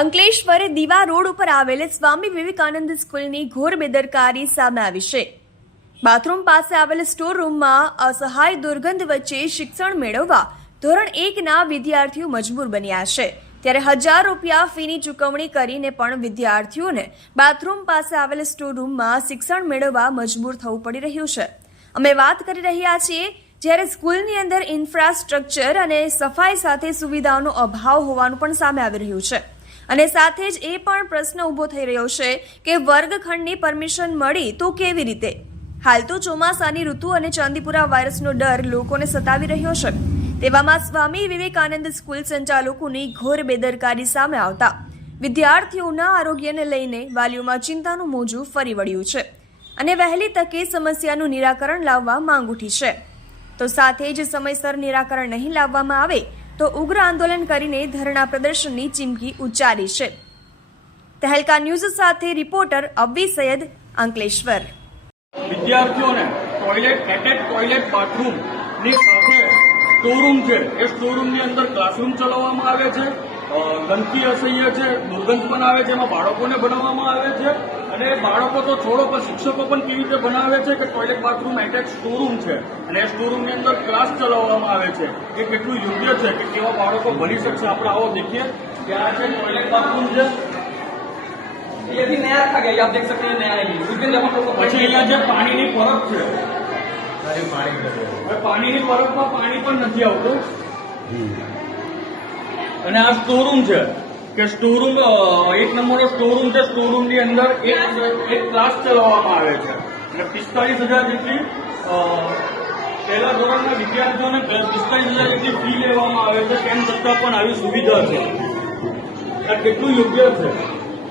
અંકલેશ્વર દીવા રોડ ઉપર આવેલ સ્વામી વિવેકાનંદ સ્કૂલની ઘોર બેદરકારી સામે આવી છે। બાથરૂમ પાસે આવેલ સ્ટોર રૂમમાં અસહાય દુર્ગંધ વચ્ચે શિક્ષણ મેળવવા ધોરણ 1ના વિદ્યાર્થીઓ મજબૂર બન્યા છે। ત્યારે ₹1000 ફીની ચૂકવણી કરીને પણ વિદ્યાર્થીઓને બાથરૂમ પાસે આવેલ સ્ટોર રૂમમાં શિક્ષણ મેળવવા મજબૂર થવું પડી રહ્યું છે। અમે વાત કરી રહ્યા છીએ જ્યારે સ્કૂલની અંદર ઇન્ફ્રાસ્ટ્રક્ચર અને સફાઈ સાથે સુવિધાઓનો અભાવ હોવાનું પણ સામે આવી રહ્યું છે અને સાથે જ એ પણ પ્રશ્ન ઊભો થઈ રહ્યો છે કે વર્ગખંડની પરમિશન મળી તો કેવી રીતે। હાલ તો ચોમાસાની ઋતુ અને ચાંદીપુરા વાયરસનો ડર લોકોને સતાવી રહ્યો છે। તેવામાં સ્વામી વિવેકાનંદ સ્કૂલ સંચાલકોની ઘોર બેદરકારી સામે આવતા વિદ્યાર્થીઓના આરોગ્યને લઈને વાલીઓમાં ચિંતાનું મોજું ફરી વળ્યું છે અને વહેલી તકે સમસ્યાનું નિરાકરણ લાવવા માંગ ઉઠી છે। તો સાથે જ સમયસર નિરાકરણ નહીં લાવવામાં આવે તો ઉગ્ર આંદોલન કરીને ધરણા પ્રદર્શનની ચીમકી ઉચ્ચારી છે। તહેલકા ન્યૂઝ સાથે રિપોર્ટર અબ્બી સૈયદ, અંકલેશ્વર। વિદ્યાર્થીઓને ટોયલેટ બાથરૂમ ની સાથે સ્ટોરરૂમ છે, એ સ્ટોરરૂમની અંદર ક્લાસરૂમ ચલાવવામાં આવે છે। ગંદકી અસહ્ય છે, દુર્ગંધ પણ આવે છે, એમાં બાળકોને બનાવવામાં આવે છે અને બાળકો તો છોડો પણ શિક્ષકો પણ કેવી રીતે બનાવે છે કે ટોયલેટ બાથરૂમ એટેચ સ્ટોરરૂમ છે અને એ સ્ટોરરૂમની અંદર ક્લાસ ચલાવવામાં આવે છે। એ કેટલું યોગ્ય છે કે કેવા બાળકો ભણી શકશે। આપણે આવો देखिए कि આ છે टॉयलेट बाथरूम છે, ये भी नया रखा गया, आप देख सकते हैं नया है। उस दिन जब हम लोग को પછી અહીંયા જે પાણીની પરબ છે, પાણીની પરબમાં પાણી પણ નથી આવતું અને આ સ્ટોરરૂમ છે કે સ્ટોરરૂમ 1 નંબરનો સ્ટોરરૂમ છે। સ્ટોરરૂમની અંદર એક ક્લાસ ચલાવવામાં આવે છે અને 45,000 જેટલી પહેલા ધોરણના વિદ્યાર્થીઓને 45,000 જેટલી ફી લેવામાં આવે છે। તેમ છતાં પણ આવી સુવિધા છે, આ કેટલું યોગ્ય છે।